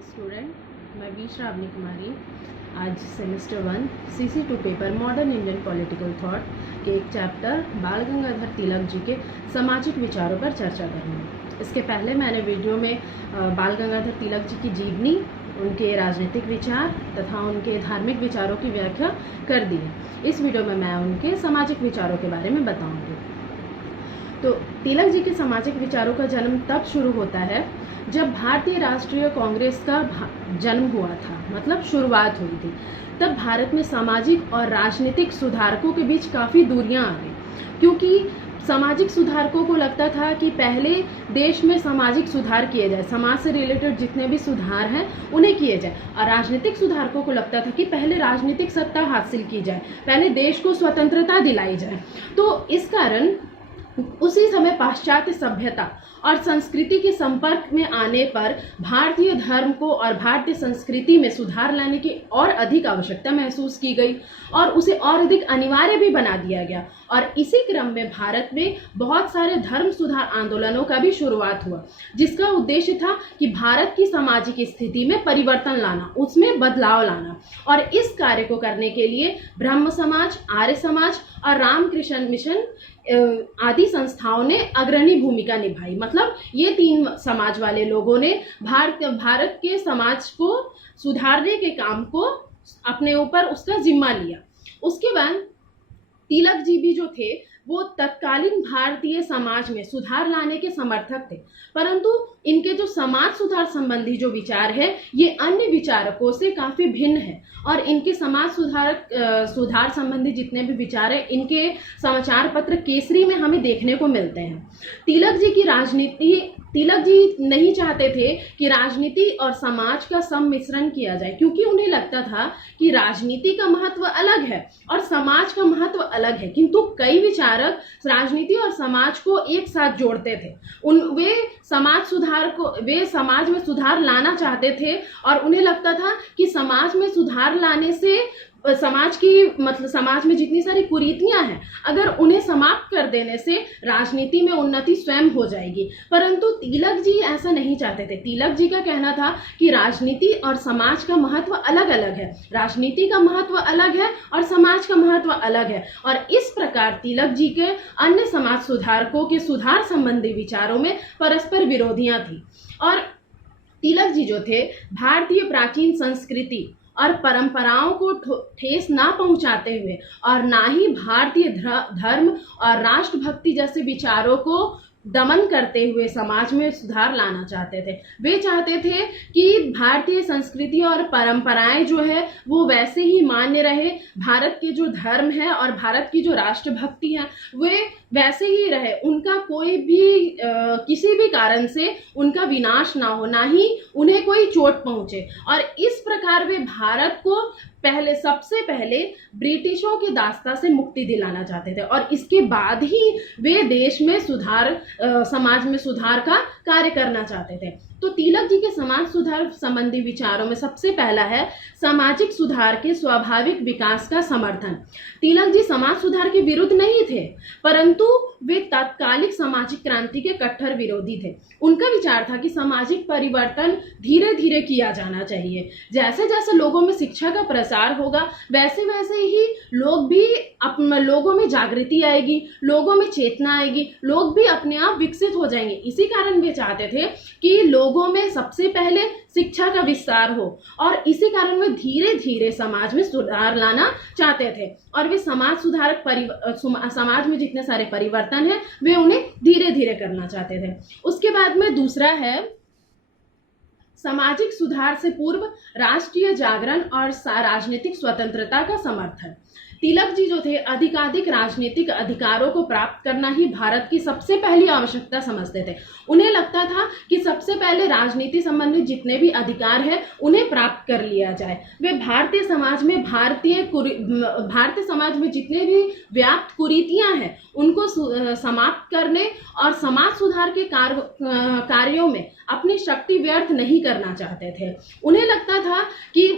Student, मैं B Shravani कुमारी आज semester 1 CC2 paper modern Indian political thought के एक चैप्टर बाल गंगाधर तिलक जी के सामाजिक विचारों पर चर्चा करूँगी। इसके पहले मैंने वीडियो में बाल गंगाधर तिलक जी की जीवनी, उनके राजनीतिक विचार तथा उनके धार्मिक विचारों की व्याख्या कर दी है। इस वीडियो में मैं उनके सामाजिक विचारों के बारे में बताऊँगी। तो तिलक जी के सामाजिक विचारों का जन्म तब शुरू होता है जब भारतीय राष्ट्रीय कांग्रेस का जन्म हुआ था, मतलब शुरुआत हुई थी। तब भारत में सामाजिक और राजनीतिक सुधारकों के बीच काफ़ी दूरियां आ गई, क्योंकि सामाजिक सुधारकों को लगता था कि पहले देश में सामाजिक सुधार किए जाए, समाज से रिलेटेड जितने भी सुधार हैं उन्हें किए जाए, और राजनीतिक सुधारकों को लगता था कि पहले राजनीतिक सत्ता हासिल की जाए, पहले देश को स्वतंत्रता दिलाई जाए। तो इस कारण उसी समय पाश्चात्य सभ्यता और संस्कृति के संपर्क में आने पर भारतीय धर्म को और भारतीय संस्कृति में सुधार लाने की और अधिक आवश्यकता महसूस की गई और उसे और अधिक अनिवार्य भी बना दिया गया। और इसी क्रम में भारत में बहुत सारे धर्म सुधार आंदोलनों का भी शुरुआत हुआ, जिसका उद्देश्य था कि भारत की सामाजिक स्थिति में परिवर्तन लाना, उसमें बदलाव लाना। और इस कार्य को करने के लिए ब्रह्म समाज, आर्य समाज और रामकृष्ण मिशन आदि संस्थाओं ने अग्रणी भूमिका निभाई। मतलब ये तीन समाज वाले लोगों ने भारत के समाज को सुधारने के काम को अपने ऊपर उसका जिम्मा लिया। उसके बाद तिलक जी भी जो थे वो तत्कालीन भारतीय समाज में सुधार लाने के समर्थक थे, परंतु इनके जो समाज सुधार संबंधी जो विचार है ये अन्य विचारकों से काफ़ी भिन्न है। और इनके समाज सुधार संबंधी जितने भी विचार है इनके समाचार पत्र केसरी में हमें देखने को मिलते हैं। तिलक जी नहीं चाहते थे कि राजनीति और समाज का सम्मिश्रण किया जाए, क्योंकि उन्हें लगता था कि राजनीति का महत्व अलग है और समाज का महत्व अलग है, किंतु कई विचारक राजनीति और समाज को एक साथ जोड़ते थे। वे समाज में सुधार लाना चाहते थे और उन्हें लगता था कि समाज में सुधार लाने से समाज में जितनी सारी कुरीतियां हैं अगर उन्हें समाप्त कर देने से राजनीति में उन्नति स्वयं हो जाएगी। परंतु तिलक जी ऐसा नहीं चाहते थे। तिलक जी का कहना था कि राजनीति और समाज का महत्व अलग अलग है, राजनीति का महत्व अलग है और समाज का महत्व अलग है। और इस प्रकार तिलक जी के अन्य समाज सुधारकों के सुधार संबंधी विचारों में परस्पर विरोधियां थी। और तिलक जी जो थे भारतीय प्राचीन संस्कृति और परंपराओं को ठेस ना पहुंचाते हुए और ना ही भारतीय धर्म और राष्ट्रभक्ति जैसे विचारों को दमन करते हुए समाज में सुधार लाना चाहते थे। वे चाहते थे कि भारतीय संस्कृति और परंपराएं जो है वो वैसे ही मान्य रहे, भारत के जो धर्म है और भारत की जो राष्ट्रभक्ति है वे वैसे ही रहे, उनका कोई भी किसी भी कारण से उनका विनाश ना हो, ना ही उन्हें कोई चोट पहुंचे। और इस प्रकार वे भारत को सबसे पहले ब्रिटिशों की दास्ता से मुक्ति दिलाना चाहते थे और इसके बाद ही वे देश में समाज में सुधार का कार्य करना चाहते थे। तो तिलक जी के समाज सुधार संबंधी विचारों में सबसे पहला है सामाजिक सुधार के स्वाभाविक विकास का समर्थन। तिलक जी समाज सुधार के विरुद्ध नहीं थे, परंतु वे तात्कालिक सामाजिक क्रांति के कट्टर विरोधी थे। उनका विचार था कि सामाजिक परिवर्तन धीरे धीरे किया जाना चाहिए। जैसे जैसे लोगों में शिक्षा का प्रसार होगा वैसे वैसे ही लोगों में जागृति आएगी, लोगों में चेतना आएगी, लोग भी अपने आप विकसित हो जाएंगे। इसी कारण वे चाहते थे कि लोगों में सबसे पहले शिक्षा का विस्तार हो और इसी कारण वे धीरे धीरे समाज में सुधार लाना चाहते थे। और वे समाज समाज में जितने सारे परिवर्तन हैं वे उन्हें धीरे धीरे करना चाहते थे। उसके बाद में दूसरा है सामाजिक सुधार से पूर्व राष्ट्रीय जागरण और राजनीतिक स्वतंत्रता का समर्थन। तिलक जी जो थे अधिकाधिक राजनीतिक अधिकारों को प्राप्त करना ही भारत की सबसे पहली आवश्यकता समझते थे। उन्हें लगता था कि सबसे पहले राजनीति संबंधित जितने भी अधिकार हैं उन्हें प्राप्त कर लिया जाए। वे भारतीय समाज में जितने भी व्याप्त कुरीतियां हैं उनको समाप्त करने और समाज सुधार के कार्यों में अपनी शक्ति व्यर्थ नहीं करना चाहते थे। उन्हें लगता था कि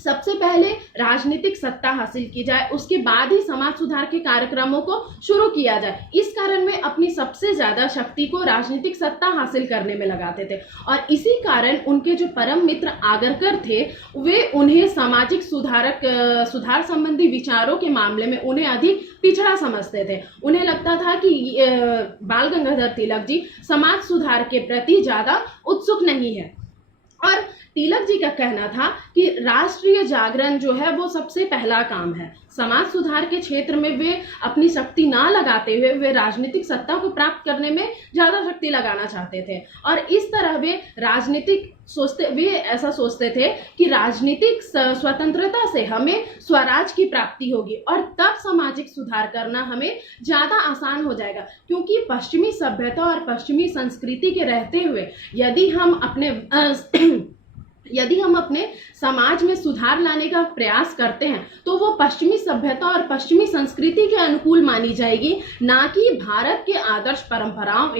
सबसे पहले राजनीतिक सत्ता हासिल की जाए, उसके बाद ही समाज सुधार के कार्यक्रमों को शुरू किया जाए। इस कारण वे अपनी सबसे ज्यादा शक्ति को राजनीतिक सत्ता हासिल करने में लगाते थे और इसी कारण उनके जो परम मित्र आगरकर थे वे उन्हें सामाजिक सुधार संबंधी विचारों के मामले में उन्हें अधिक पिछड़ा समझते थे। उन्हें लगता था कि बाल गंगाधर तिलक जी समाज सुधार के प्रति ज्यादा उत्सुक नहीं है और तिलक जी का कहना था कि राष्ट्रीय जागरण जो है वो सबसे पहला काम है। समाज सुधार के क्षेत्र में वे अपनी शक्ति ना लगाते हुए वे राजनीतिक सत्ता को प्राप्त करने में ज्यादा शक्ति लगाना चाहते थे और इस तरह वे ऐसा सोचते थे कि राजनीतिक स्वतंत्रता से हमें स्वराज की प्राप्ति होगी और तब सामाजिक सुधार करना हमें ज्यादा आसान हो जाएगा, क्योंकि पश्चिमी सभ्यता और पश्चिमी संस्कृति के रहते हुए यदि हम अपने समाज में सुधार लाने का प्रयास करते हैं तो वो पश्चिमी सभ्यता और पश्चिमी संस्कृति के अनुकूल मानी जाएगी, ना कि भारत के आदर्श परंपराओं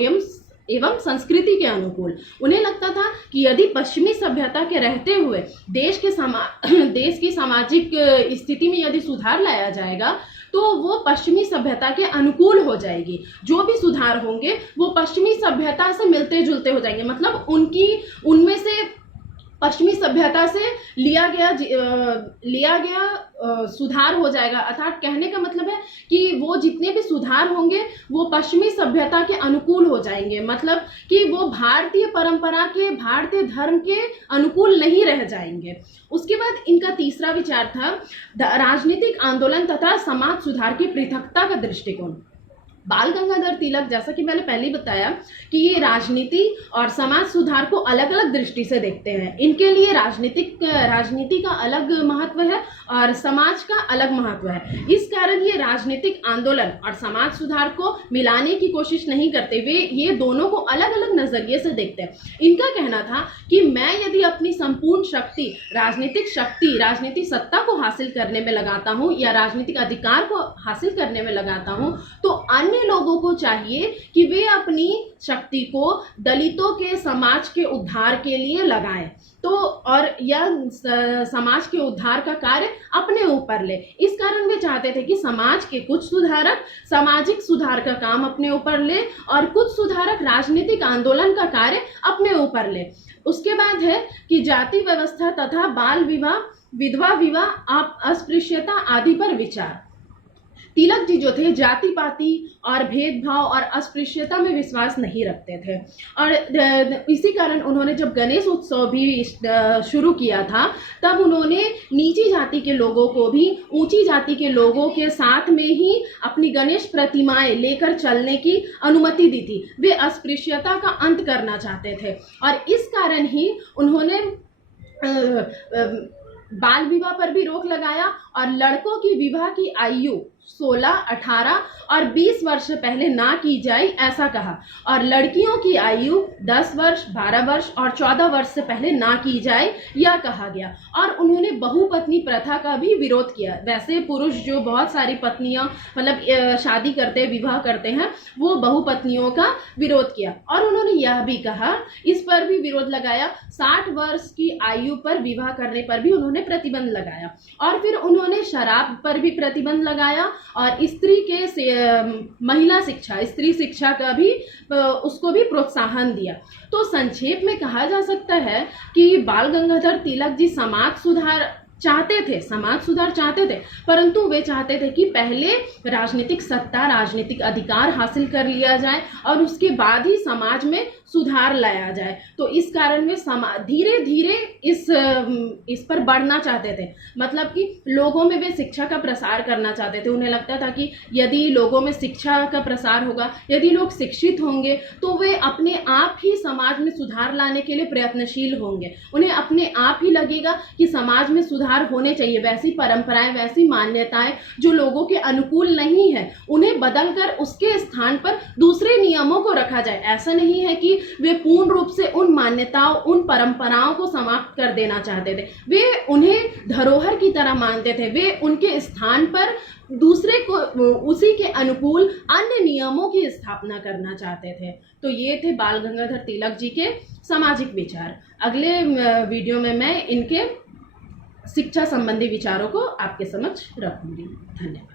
एवं संस्कृति के अनुकूल। उन्हें लगता था कि यदि पश्चिमी सभ्यता के रहते हुए देश की सामाजिक स्थिति में यदि सुधार लाया जाएगा तो वो पश्चिमी सभ्यता के अनुकूल हो जाएगी। जो भी सुधार होंगे वो पश्चिमी सभ्यता से मिलते जुलते हो जाएंगे, मतलब उनमें से पश्चिमी सभ्यता से लिया गया सुधार हो जाएगा। अर्थात कहने का मतलब है कि वो जितने भी सुधार होंगे वो पश्चिमी सभ्यता के अनुकूल हो जाएंगे, मतलब कि वो भारतीय परंपरा के, भारतीय धर्म के अनुकूल नहीं रह जाएंगे। उसके बाद इनका तीसरा विचार था राजनीतिक आंदोलन तथा समाज सुधार की पृथकता का दृष्टिकोण। बाल गंगाधर तिलक, जैसा कि मैंने पहले बताया कि ये राजनीति और समाज सुधार को अलग अलग दृष्टि से देखते हैं। इनके लिए राजनीति का अलग महत्व है और समाज का अलग महत्व है। इस कारण ये राजनीतिक आंदोलन और समाज सुधार को मिलाने की कोशिश नहीं करते, वे ये दोनों को अलग अलग नजरिए से देखते हैं। इनका कहना था कि मैं यदि अपनी संपूर्ण शक्ति, राजनीतिक सत्ता को हासिल करने में लगाता हूँ या राजनीतिक अधिकार को हासिल करने में लगाता हूँ तो अन्य लोगों को चाहिए कि वे अपनी शक्ति को दलितों के समाज के उद्धार के लिए लगाएं, तो और यह समाज के उद्धार का कार्य अपने ऊपर ले। इस कारण वे चाहते थे कि समाज के कुछ सुधारक सामाजिक सुधार का काम अपने ऊपर ले और कुछ सुधारक राजनीतिक आंदोलन का कार्य अपने ऊपर ले। उसके बाद है कि जाति व्यवस्था तथा बाल विवाह, विधवा विवाह, अस्पृश्यता आदि पर विचार। तिलक जी जो थे जाति पाति और भेदभाव और अस्पृश्यता में विश्वास नहीं रखते थे और इसी कारण उन्होंने जब गणेश उत्सव भी शुरू किया था तब उन्होंने नीची जाति के लोगों को भी ऊंची जाति के लोगों के साथ में ही अपनी गणेश प्रतिमाएं लेकर चलने की अनुमति दी थी। वे अस्पृश्यता का अंत करना चाहते थे और इस कारण ही उन्होंने बाल विवाह पर भी रोक लगाया और लड़कों की विवाह की आयु 16, 18 और 20 वर्ष से पहले ना की जाए ऐसा कहा और लड़कियों की आयु 10 वर्ष, 12 वर्ष और 14 वर्ष से पहले ना की जाए यह कहा गया। और उन्होंने बहुपत्नी प्रथा का भी विरोध किया। वैसे पुरुष जो बहुत सारी पत्नियां मतलब शादी करते, विवाह करते हैं, वो बहुपत्नियों का विरोध किया और उन्होंने यह भी कहा, इस पर भी विरोध लगाया, 60 वर्ष की आयु पर विवाह करने पर भी उन्होंने प्रतिबंध लगाया और फिर उन्होंने शराब पर भी प्रतिबंध लगाया और स्त्री शिक्षा का भी उसको भी प्रोत्साहन दिया। तो संक्षेप में कहा जा सकता है कि बाल गंगाधर तिलक जी समाज सुधार चाहते थे, परंतु वे चाहते थे कि पहले राजनीतिक सत्ता, राजनीतिक अधिकार हासिल कर लिया जाए और उसके बाद ही समाज में सुधार लाया जाए। तो इस कारण वे धीरे धीरे इस पर बढ़ना चाहते थे, मतलब कि लोगों में वे शिक्षा का प्रसार करना चाहते थे। उन्हें लगता था कि यदि लोगों में शिक्षा का प्रसार होगा, यदि लोग शिक्षित होंगे तो वे अपने आप ही समाज में सुधार लाने के लिए प्रयत्नशील होंगे। उन्हें अपने आप ही लगेगा कि समाज में सुधार होने चाहिए। वैसी परंपराएं, वैसी मान्यताएं जो लोगों के अनुकूल नहीं है, उन्हें बदलकर उसके स्थान पर दूसरे नियमों को रखा जाए। ऐसा नहीं है कि वे पूर्ण रूप से उन मान्यताओं, उन परंपराओं को समाप्त कर देना चाहते थे। वे उन्हें धरोहर की तरह मानते थे। वे उनके स्थान पर दूसरे को उसी के अनुकूल अन्य नियमों की स्थापना करना चाहते थे। तो ये थे बाल गंगाधर तिलक जी के सामाजिक विचार। अगले वीडियो में मैं इनके शिक्षा संबंधी विचारों को आपके समक्ष रखूंगी। धन्यवाद।